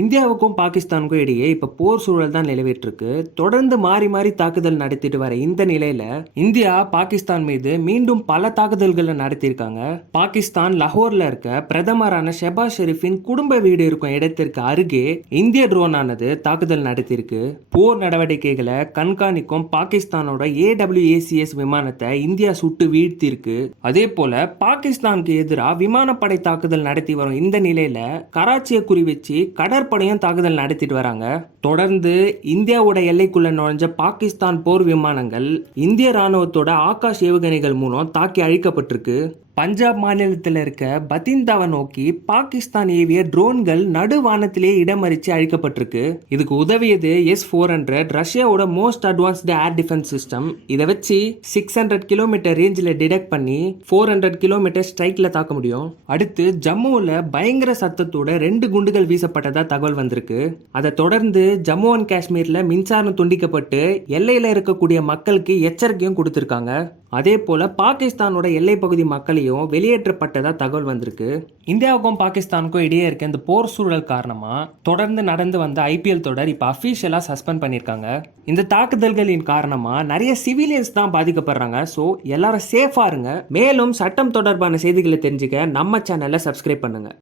இந்தியாவுக்கும் பாகிஸ்தானுக்கும் இடையே இப்ப போர் சூழல் தான் நிலவிட்டு இருக்கு. தொடர்ந்து மாறி மாறி தாக்குதல் நடத்திட்டு வர இந்த நிலையில இந்தியா பாகிஸ்தான் மீது மீண்டும் பல தாக்குதல்களை நடத்தியிருக்காங்க. பாகிஸ்தான் லாகூர்ல இருக்க பிரதமரான ஷெபாஸ் ஷெரீஃபின் குடும்ப வீடு இருக்கும் இடத்திற்கு அருகே இந்திய ட்ரோன் ஆனது தாக்குதல் நடத்தியிருக்கு. போர் நடவடிக்கைகளை கண்காணிக்கும் பாகிஸ்தானோட AWACS விமானத்தை இந்தியா சுட்டு வீழ்த்தியிருக்கு. அதே போல பாகிஸ்தானுக்கு எதிராக விமானப்படை தாக்குதல் நடத்தி வரும் இந்த நிலையில கராச்சியை குறிவச்சு கடற்படையும் தாக்குதல் நடத்திட்டு வராங்க. தொடர்ந்து இந்தியாவோட எல்லைக்குள்ள நுழைஞ்ச பாகிஸ்தான் போர் விமானங்கள் இந்திய ராணுவத்தோட ஆகாஷ் ஏவுகணைகள் மூலம் தாக்கி அழிக்கப்பட்டிருக்கு. பஞ்சாப் மாநிலத்தில் இருக்க பத்திந்தாவை நோக்கி பாகிஸ்தான் ஏவிய ட்ரோன்கள் நடுவானத்திலே இடமறிச்சு அழிக்கப்பட்டிருக்கு. இதுக்கு உதவியது S-400 ரஷ்யாவோட most advanced air defence system. இதை வச்சு 600 கிலோமீட்டர் ரேஞ்சில் டிடெக்ட் பண்ணி 400 கிலோமீட்டர் ஸ்ட்ரைக்ல தாக்க முடியும். அடுத்து ஜம்முவில் பயங்கர சத்தத்தோட 2 குண்டுகள் வீசப்பட்டதா தகவல் வந்திருக்கு. அதை தொடர்ந்து ஜம்மு அண்ட் காஷ்மீர்ல மின்சாரம் துண்டிக்கப்பட்டு எல்லையில இருக்கக்கூடிய மக்களுக்கு எச்சரிக்கையும் கொடுத்திருக்காங்க. அதே போல பாகிஸ்தானோட எல்லை பகுதி மக்களையும் வெளியேற்றப்பட்டதா தகவல் வந்திருக்கு. இந்தியாவுக்கும் பாகிஸ்தானுக்கும் இடையே இருக்க இந்த போர் சூழல் காரணமா தொடர்ந்து நடந்து வந்த IPL தொடர் இப்ப அபிஷியலா சஸ்பெண்ட் பண்ணிருக்காங்க. இந்த தாக்குதல்களின் காரணமா நிறைய சிவிலியன்ஸ் தான் பாதிக்கப்படுறாங்க. ஸோ எல்லாரும் சேஃபா இருங்க. மேலும் சட்டம் தொடர்பான செய்திகளை தெரிஞ்சுக்க நம்ம சேனலை சப்ஸ்கிரைப் பண்ணுங்க.